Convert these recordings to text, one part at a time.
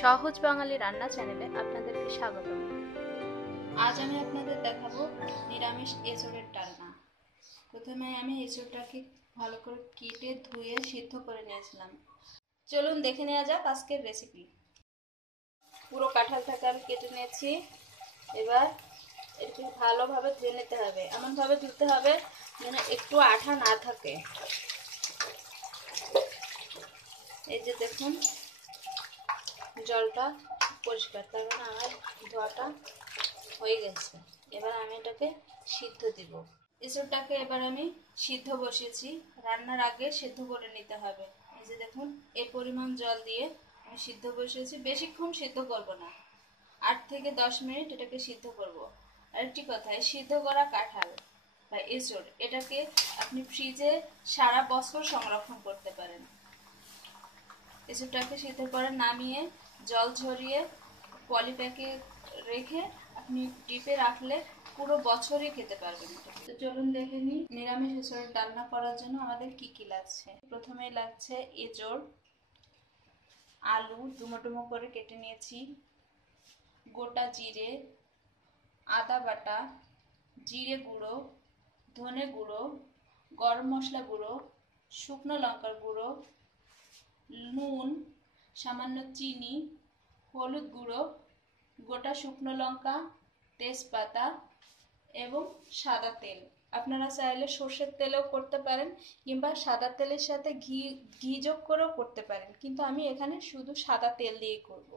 সহজ বাঙালি রান্না চ্যানেলে আপনাদেরকে স্বাগত। আজ আমি আপনাদের দেখাবো নিরামিষ এঁচোড়ের ডালনা। প্রথমে আমি এঁচোড়টাকে ভালো করে কেটে ধুয়ে সিদ্ধ করে নিয়েছিলাম। চলুন দেখে নেওয়া যাক আজকের রেসিপি। পুরো কাঁঠালটাকে আমি কেটে নিয়েছি। এবার একটু ভালোভাবে ধুয়ে নিতে হবে, এমনভাবে ধুতে হবে যেন একটু আঠা না থাকে। এই যে দেখুন জলটা পরিষ্কার, তার মানে আমার ধোয়াটা হয়ে গেছে। এবার আমি এটাকে সিদ্ধ দিব। এঁচোড়টাকে এবার আমি সিদ্ধ বসিয়েছি। রান্নার আগে সিদ্ধ করে নিতে হবে। এই যে দেখুন এই পরিমাণ জল দিয়ে আমি সিদ্ধ বসিয়েছি। বেশিক্ষণ সিদ্ধ করব না, 8 থেকে 10 মিনিট এটাকে সিদ্ধ করব। আরেকটি কথা, এই সিদ্ধ করা কাঁঠাল বা এঁচোড় এটাকে আপনি ফ্রিজে সারা বছর সংরক্ষণ করতে পারেন। এঁচোড়টাকে সিদ্ধ করে নামিয়ে জল ঝরিয়ে পলিপ্যাকে রেখে আপনি ডিপে রাখলে পুরো বছরই খেতে পারবেন। তো চলুন দেখে নিই নিরামিষ এঁচোড়ের রান্না করার জন্য আমাদের কি কি লাগছে। প্রথমেই লাগছে এঁচোড়, আলু ডুমো ডুমো করে কেটে নিয়েছি, গোটা জিরে, আদা বাটা, জিরে গুঁড়ো, ধনে গুঁড়ো, গরম মশলা গুঁড়ো, শুকনো লঙ্কার গুঁড়ো, নুন, সামান্য চিনি, হলুদ গুঁড়ো, গোটা শুকনো লঙ্কা, তেজপাতা এবং সাদা তেল। আপনারা চাইলে সর্ষের তেলেও করতে পারেন কিংবা সাদা তেলের সাথে ঘি যোগ করেও করতে পারেন, কিন্তু আমি এখানে শুধু সাদা তেল দিয়ে করব।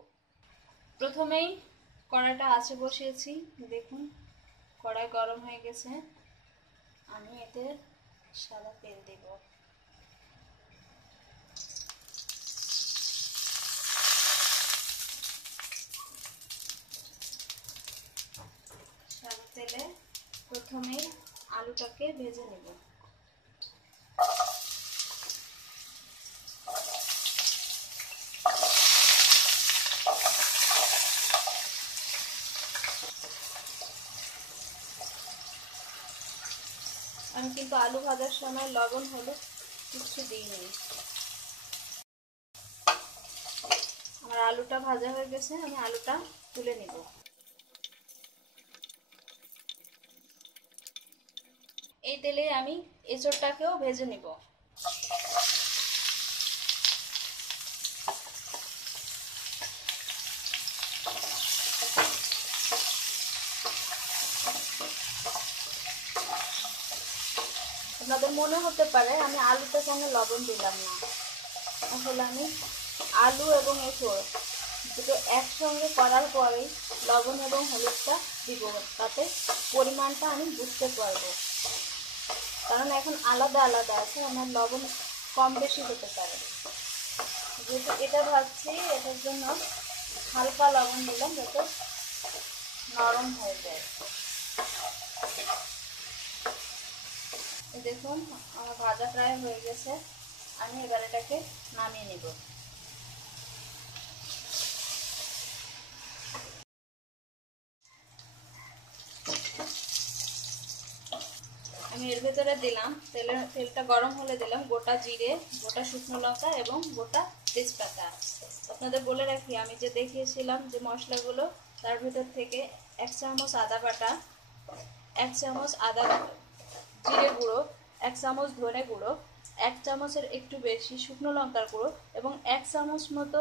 প্রথমেই কড়াইটা আঁচে বসিয়েছি। দেখুন কড়াই গরম হয়ে গেছে। আমি এতে সাদা তেল দেব। সাদা তেলে প্রথমেই আলুটাকে ভেজে নেব। আমি কিন্তু আলু ভাজার সময় লবণ হলুদ কিছু দিইনি। আমার আলুটা ভাজা হয়ে গেছে, আমি আলুটা তুলে নিব। এই তেলে আমি এঁচোড়টাকেও ভেজে নিব। আপনাদের মনে হতে পারে আমি আলুটার সঙ্গে লবণ দিলাম না, আসলে আমি আলু এবং এঁচোড় দুটো একসঙ্গে করার পরেই লবণ এবং হলুদটা দিব, তাতে পরিমাণটা আমি বুঝতে পারবো। কারণ এখন আলাদা আলাদা আছে, আমার লবণ কম বেশি হতে পারে। যেহেতু এটা ভাজছি, এটার জন্য হালকা লবণ দিলাম যাতে নরম হয়ে যায়। দেখুন আমার ভাজা প্রায় হয়ে গেছে, আমি এবার এটাকে নামিয়ে নিব। আমি এর ভেতরে দিলাম তেলটা গরম হলে দিলাম গোটা জিরে, গোটা শুকনো লঙ্কা এবং গোটা তেজপাতা। আপনাদের বলে রাখি, আমি যে দেখিয়েছিলাম যে মশলাগুলো, তার ভেতর থেকে 1 চামচ আদা বাটা, 1 চামচ জিরে গুঁড়ো, 1 চামচ ধনে গুঁড়ো, 1 চামচের একটু বেশি শুকনো লঙ্কার গুঁড়ো এবং 1 চামচ মতো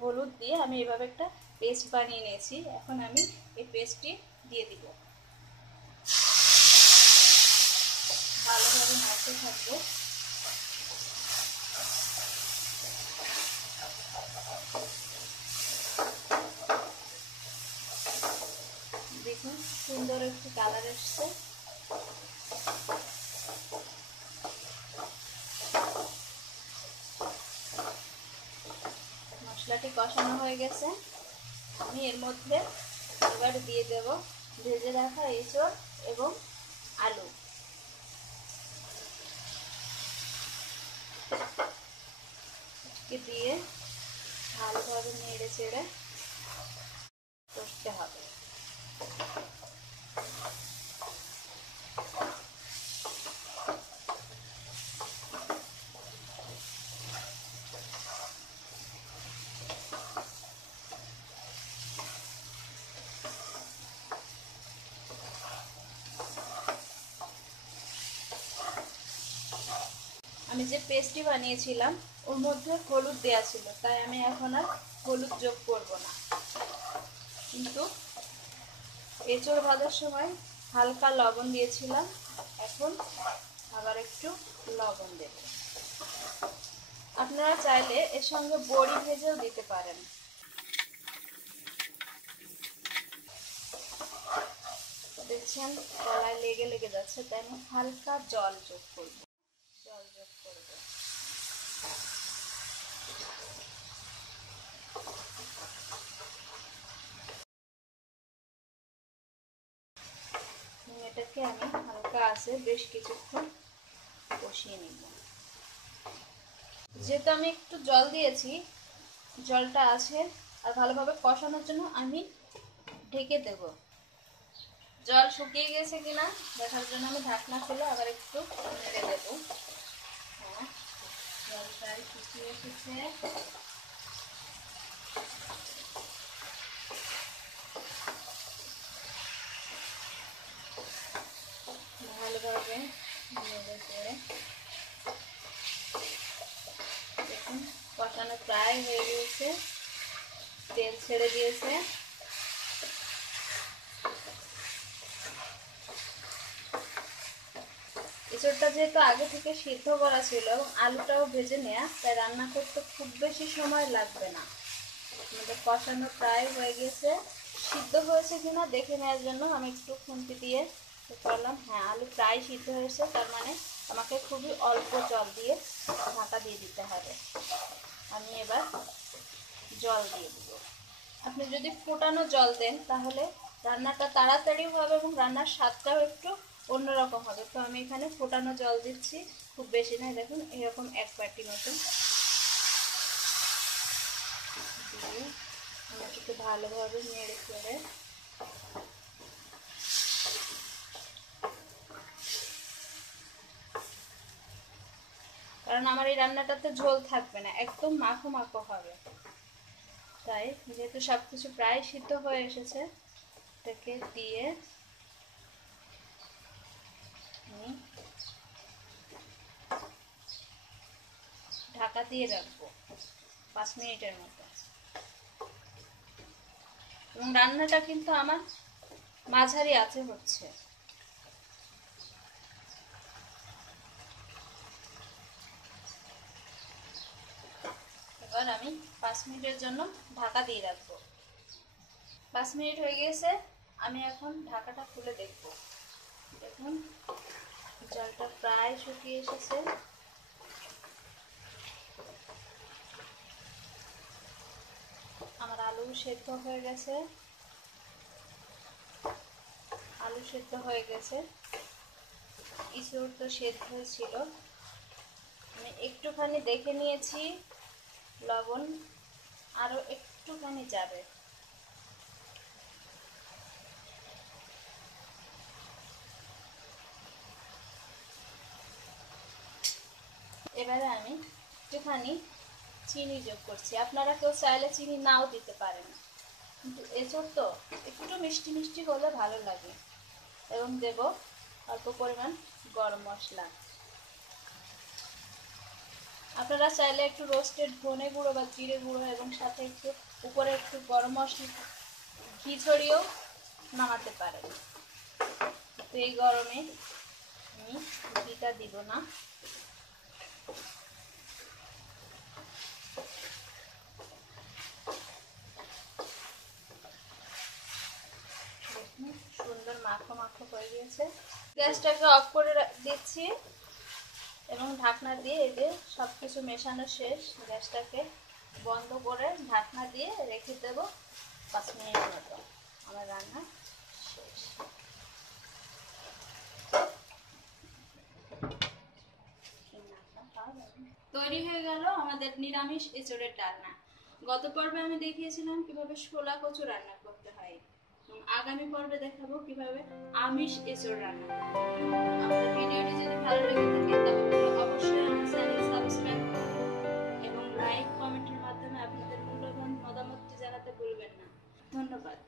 হলুদ দিয়ে আমি এভাবে একটা পেস্ট বানিয়ে নিয়েছি। এখন আমি এই পেস্টটি দিয়ে দিব। ভালোভাবে নাড়তে থাকবো। দেখুন সুন্দর একটু কালার এসছে। মশলাটি কষানো হয়ে গেছে। আমি এর মধ্যে এবার দিয়ে দেব ভেজে রাখা এঁচোড় এবং আলু। দিয়ে ভালোভাবে নেড়ে চেড়ে কষতে হবে। আমি যে পেস্টটি বানিয়েছিলাম ওর মধ্যে হলুদ দেওয়া ছিল, তাই আমি এখন আর হলুদ যোগ করব না। কিন্তু এঁচড় ভাজার সময় হালকা লবণ দিয়েছিলাম, এখন আবার একটু লবণ দেব। আপনারা চাইলে এর সঙ্গে বড়ি ভেজেও দিতে পারেন। দেখছেন কড়াই লেগে লেগে যাচ্ছে, তাই আমি হালকা জল যোগ করব। এটাকে আমি হালকা আছে বেশ কিছুক্ষণ কষিয়ে নিব। যেহেতু আমি একটু জল দিয়েছি, জলটা আছে আর ভালোভাবে কষানোর জন্য আমি ঢেকে দেব। জল শুকিয়ে গেছে কিনা দেখার জন্য আমি ঢাকনা খুলে আবার একটু নেড়ে দেব। জল প্রায় শুকিয়ে এসেছে। ভালোভাবে নেড়ে চেড়ে দেখুন কষানো প্রায় হয়ে গিয়েছে, তেল ছেড়ে দিয়েছে। এঁচড়টা যেহেতু আগে থেকে সিদ্ধ করা ছিল এবং আলুটাও ভেজে নেওয়া, তাই রান্না করতে খুব বেশি সময় লাগবে না। আমাদের কষানো প্রায় হয়ে গেছে। সিদ্ধ হয়েছে কিনা দেখে নেওয়ার জন্য আমি একটু খুন্তি দিয়ে করলাম। হ্যাঁ, আলু প্রায় সিদ্ধ হয়েছে, তার মানে আমাকে খুবই অল্প জল দিয়ে ঢাকা দিয়ে দিতে হবে। আমি এবার জল দিয়ে দিব। আপনি যদি ফোটানো জল দেন তাহলে রান্নাটা তাড়াতাড়িও হবে এবং রান্নার স্বাদটাও একটু অন্যরকম হবে। তো আমি এখানে ফোটানো জল দিচ্ছি, খুব বেশি নয়, দেখুন এরকম এক বাটি মতন দিয়ে একটু ভালোভাবে নেড়ে চেড়ে কারণ আমার এই রান্নাটাতে ঝোল থাকবে না, একদম মাখো মাখো হবে। তাই যেহেতু সবকিছু প্রায় সিদ্ধ হয়ে এসেছে, এটাকে দিয়ে ঢাকা দিয়ে রাখবো 5 মিনিটের মতো। এবং রান্নাটা কিন্তু আমার মাঝারি আঁচে হচ্ছে। এবার আমি 5 মিনিটের জন্য ঢাকা দিয়ে রাখবো। 5 মিনিট হয়ে গেছে, আমি এখন ঢাকাটা খুলে দেখব। দেখুন জলটা প্রায় শুকিয়ে এসেছে। আমার আলু সেদ্ধ হয়ে গেছে, আলু সেদ্ধ হয়ে গেছে, এঁচড় তো সেদ্ধ ছিল। আমি একটুখানি দেখে নিয়েছি, লবণ আরো একটুখানি যাবে। এবারে আমি একটুখানি চিনি যোগ করছি। আপনারা কেউ চাইলে চিনি নাও দিতে পারেন, কিন্তু এঁচড় তো একটু মিষ্টি মিষ্টি হলে ভালো লাগে। এবং দেব অল্প পরিমাণ গরম মশলা। আপনারা চাইলে একটু রোস্টেড ধনে গুঁড়ো বা জিরে গুঁড়ো এবং সাথে একটু উপরে একটু গরম মশলা ঘি ছড়িয়েও নামাতে পারেন। তো এই গরমে আমি ঘিটা দিব না। সুন্দর মাখো মাখো হয়ে গিয়েছে। গ্যাসটাকে অফ করে দিচ্ছি এবং ঢাকনা দিয়ে এই যে সবকিছু মেশানো শেষ। গ্যাসটাকে বন্ধ করে ঢাকনা দিয়ে রেখে দেব 5 মিনিট মতো। আমার রান্না শেষ। তৈরি হয়ে গেল আমাদের নিরামিষ এঁচড়ের ডালনা। গত পর্বে আমি দেখিয়েছিলাম কিভাবে শোলা কচু রান্না করতে হয়, আগামী পর্বে দেখাবো কিভাবে আমিষ এঁচড় রান্না করতে হয়। আমাদের ভিডিওটি যদি ভালো লেগে থাকে তাহলে অবশ্যই আমার চ্যানেল সাবস্ক্রাইব করুন এবং লাইক কমেন্টের মাধ্যমে আপনাদের মূল্যবান মতামতটি জানাতে ভুলবেন না। ধন্যবাদ।